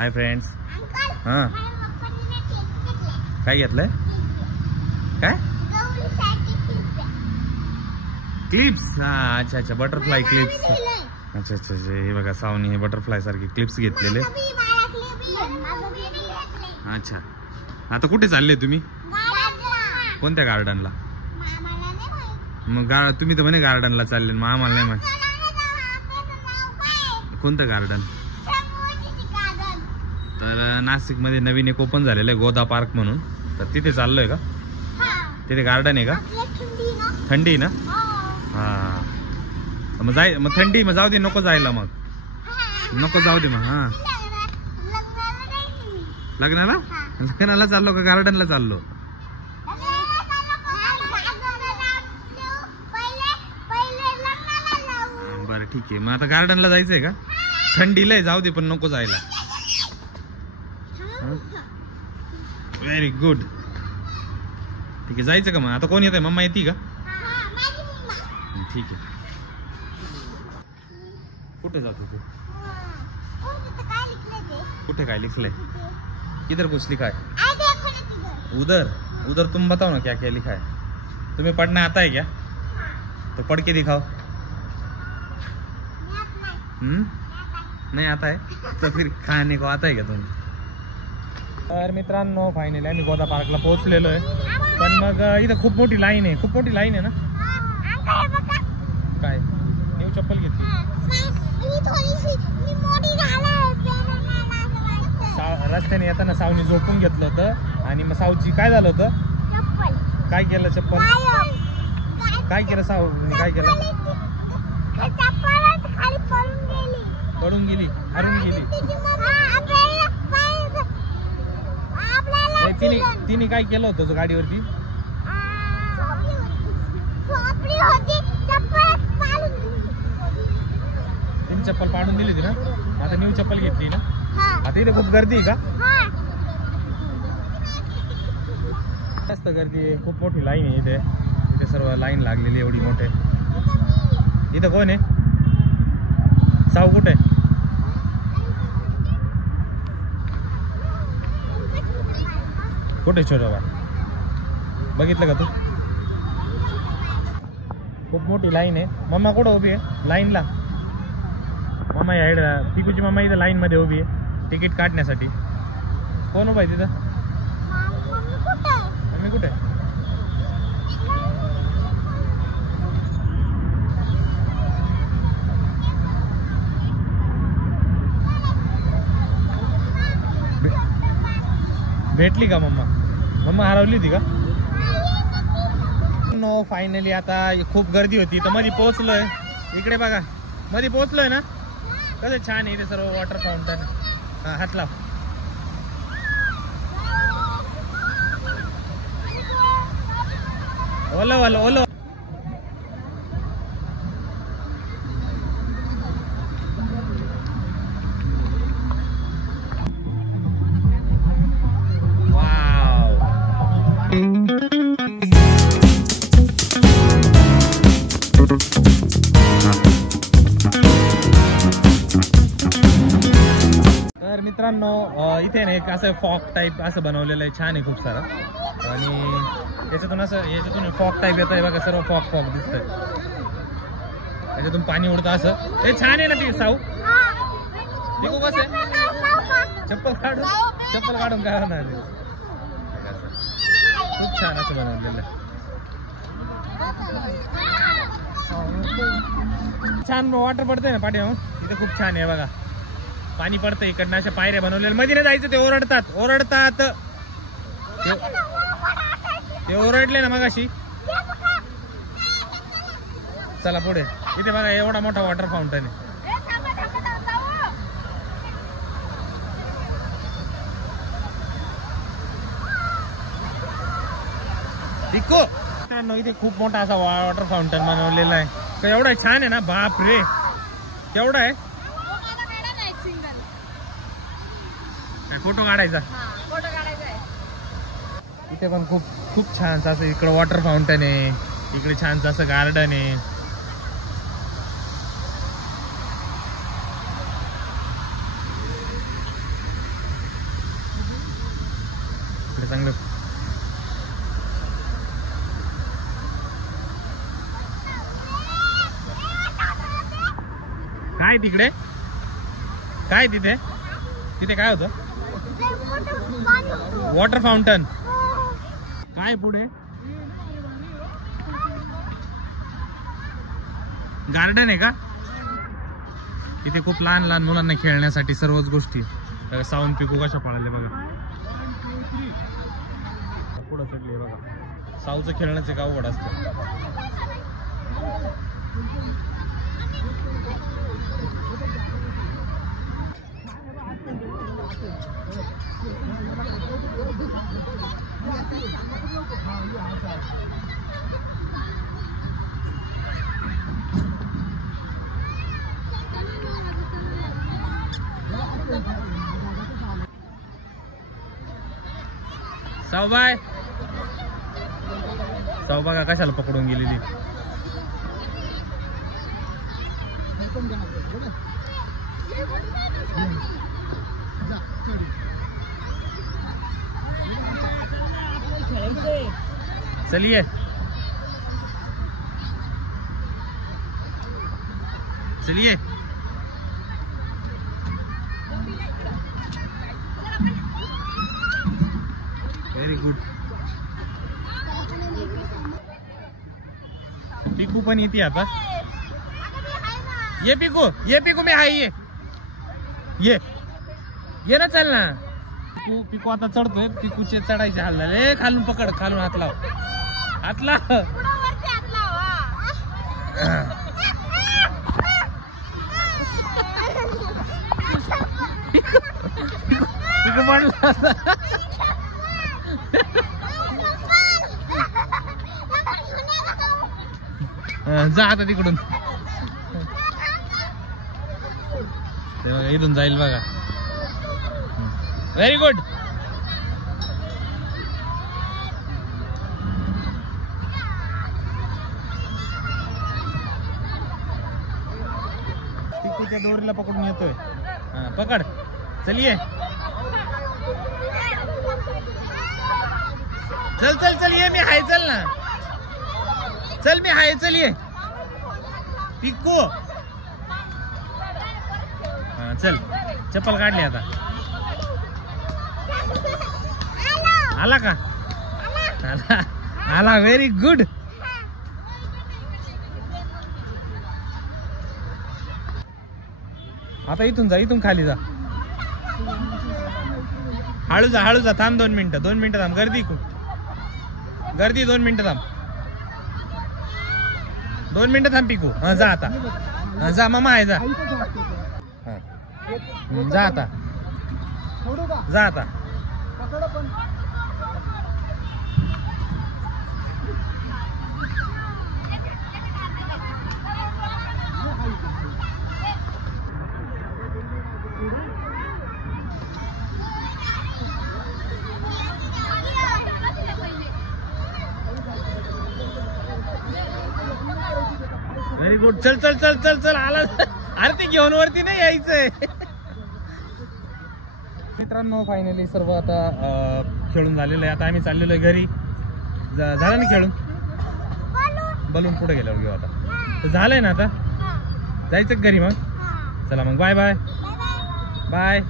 Hi friends. हां काय घेतलंय? काय क्लिप्स? हां अच्छा अच्छा बटरफ्लाय क्लिप्स. अच्छा अच्छा हे बघा सावनी हे बटरफ्लाय सारखे क्लिप्स घेतलेले. अच्छा आता कुठे चालले तुम्ही? कोणत्या गार्डनला? मग तुम्ही तर म्हणे गार्डनला चालले मग आम्हाला नाही माहिती. कोणतं गार्डन? तर नाशिक मध्ये नवीन एक ओपन झालेलं आहे गोदा पार्क म्हणून. तर तिथे चाललोय का? तिथे गार्डन आहे का? थंडी ना? हा मग मग थंडी मग जाऊ दे नको जायला मग नको जाऊ दे मग. हा लग्नाला चाललो का गार्डनला चाललो? बरं ठीक आहे मग आता गार्डनला जायचंय का? थंडीला आहे जाऊ दे पण नको जायला. व्हेरी गुड ठीक आहे जायचं का मग? आता कोण येत आहे? मम्मा येते का? ठीक आहे. कुठे जातो तू? कुठे काय लिखलंय? किधर कुछ लिखा है? उधर उधर तुम बताओ ना क्या क्या लिखा है. तुम्हें पढ़ना आता है क्या? तो पढ़ के दिखाओ. नहीं आता है तो फिर खाने को आता है का तुम्ही? तर मित्रांनो फायनली आम्ही गोदा पार्कला पोहोचलेलो आहे. पण मग इथं खूप मोठी लाईन आहे. खूप मोठी लाईन आहे ना? काय न्यू चप्पल घेतली? रस्त्याने येताना सावनी झोपून घेतलं होतं आणि मग सावची काय झालं होतं? काय केलं चप्पल? काय केलं सावनी? काय केलं? पडून गेली हरून गेली. तिने काय केलं होतं गाडीवरती? तिने चप्पल पाडून दिली होती ना? आता न्यू चप्पल घेतली ना? आता इथे खूप गर्दी आहे का? जास्त गर्दी आहे. खूप मोठी लाईन आहे इथे. इथे सर्व लाईन लागलेली एवढी मोठे. इथं कोण आहे? साऊ कुठे? कुठे छोटा बा? बघितलं का तू? खूप मोठी लाईन आहे. मम्मा कुठं उभी आहे लाईनला? मम्मा या पिकूची मम्मा इथं लाईन मध्ये उभी आहे तिकीट काढण्यासाठी. कोण उभा आहे तिथं? मम्मी कुठे? भेटली का मम्मा? मम्मा हरवली होती का? नो फायनली आता खूप गर्दी होती तर मध्ये पोहोचलोय. इकडे बघा मध्ये पोहोचलोय ना? कसं छान आहे इथे सर्व वॉटर फाउंटन. हा हात लाव. ओलो ओलो ओलो. तर मित्रांनो इथे ना एक असं फॉक टाईप असं बनवलेलं आहे. छान आहे खूप सारं आणि याच्यातून फॉक टाईप येत आहे बघा. सर्व फॉक दिसतंय. त्याच्यातून पाणी उडतं असं. ते छान आहे ना ती साऊ? देखो कसं आहे? चप्पल काढून काय होणार? खूप छान असं बनवलेलं आहे. छान वॉटर पडतंय ना पाठीमागून. इथे खूप छान आहे बघा. पाणी पडतं इकडनं. अशा पायऱ्या बनवलेल्या. मध्ये नाही जायचं ते ओरडतात. ते ओरडले ना मगाशी. चला पुढे. इथे बघा एवढा मोठा वॉटर फाउंटन आहे. इथे खूप मोठा असा वॉटर फाउंटन बनवलेला आहे. एवढा छान आहे ना बाप रे. केवढा आहे? फोटो काढायचा. इथे पण खूप छान असं इकडे वॉटर फाउंटन आहे. इकडे छानस असं गार्डन आहे. चांगलं. काय तिकडे काय तिथे तिथे काय होतं? Water fountain. काय पुढे? गार्डन आहे का? इथे खूप लहान लहान मुलांना खेळण्यासाठी सर्वच गोष्टी. साऊंड पिकू कशा पळाले बघा. पुढं चढले बघा. साऊचं खेळण्याचे गाव अवघड असतं. साऊबाई साऊ बघा कशाला पकडून गेलेली. चलिए चलिए. Very good. पिकू पण येते आता. ये पिकू मी हाय. ये ना चल ना. पिकू आता चढतोय. पिकूचे चढायचे हाल झाले. खालून पकड. खालून हात लाव. हात लाव. पिकू पडला. जा आता तिकडून. इथून जाईल बघा. Very good. पिकूच्या दोरीला पकडून येतोय. पकड. चलिए. चल चल चलिए मी हाय. चल ना. चल मी हाय. चलिए पिकू. चल चप्पल काढली आता. आला का? आला. Very good. आता इथून जा. इथून खाली जा. हळू जा. थांब 2 मिनिटं. 2 मिनिटं थांब. गर्दी 2 मिनिटं थांब. 2 मिनिटं थांब पिकू. जा आता. जा मामा आहे. जा जा आता. जा आता. Very good. चल चल चल चल चल. आला. अरे ते घेऊन वरती नाही यायचंय. मित्रांनो फायनली सर्व आता खेळून झालेलं आहे. आता आम्ही चाललेलो आहे घरी. झालं ना खेळून? बलून पुढे गेल्यावर घेऊ आता. झालंय ना आता. जायचं घरी मग. चला मग. Bye bye. बाय.